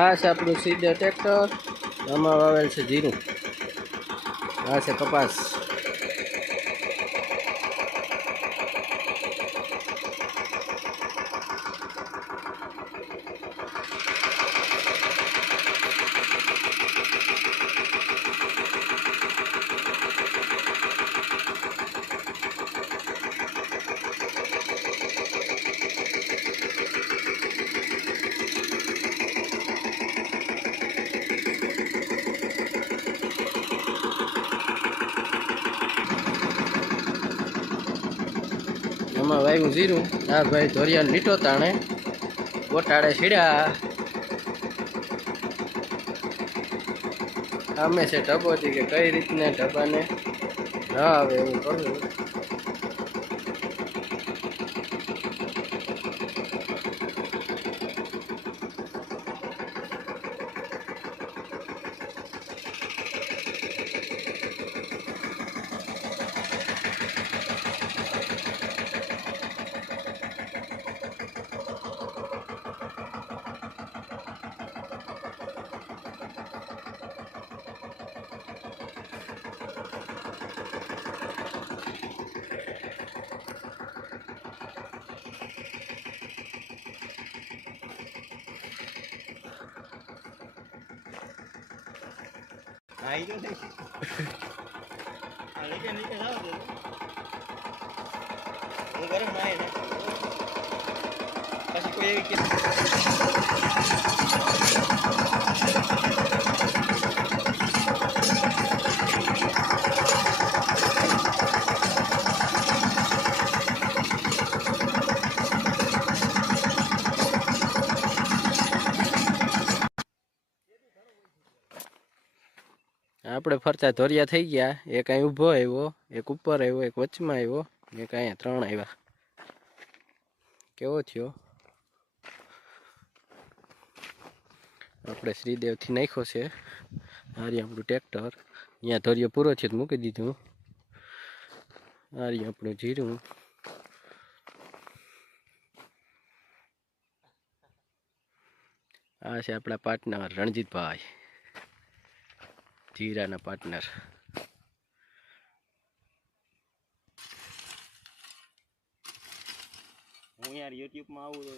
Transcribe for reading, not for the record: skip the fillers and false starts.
આ છે આપણું સીડર ટ્રેક્ટર, આમાં વાવેલ છે જીરું, આ છે કપાસ. એમાં વાવ્યું જીરું. આ ભાઈ ધોરિયા લીટો તાણે ગોટાળે છીડ્યા. અમે છે ઢબોથી કે કઈ રીતને ઢબાને ન આવે એવું કરવું. Ahí no sé. Ahí que ni que nada. Un garo no hay, ¿no? Casi કોઈ કે આપણે ફરતા ધોરિયા થઈ ગયા. એક અહીં ઊભો આવ્યો, એક ઉપર આવ્યો, એક વચમાં આવ્યો, એક અહીંયા 3 આવ્યા. કેવો થયો? આપણે શ્રીદેવથી નાખ્યો છે. હારી આપણું ટ્રેક્ટર અહીંયા ધોરિયો પૂરો છે તો મૂકી દીધું. હારી આપણું જીરું. આ છે આપણા પાર્ટનર રણજીતભાઈ, જીરાના પાર્ટનર. હું યાર YouTube માં આવું તો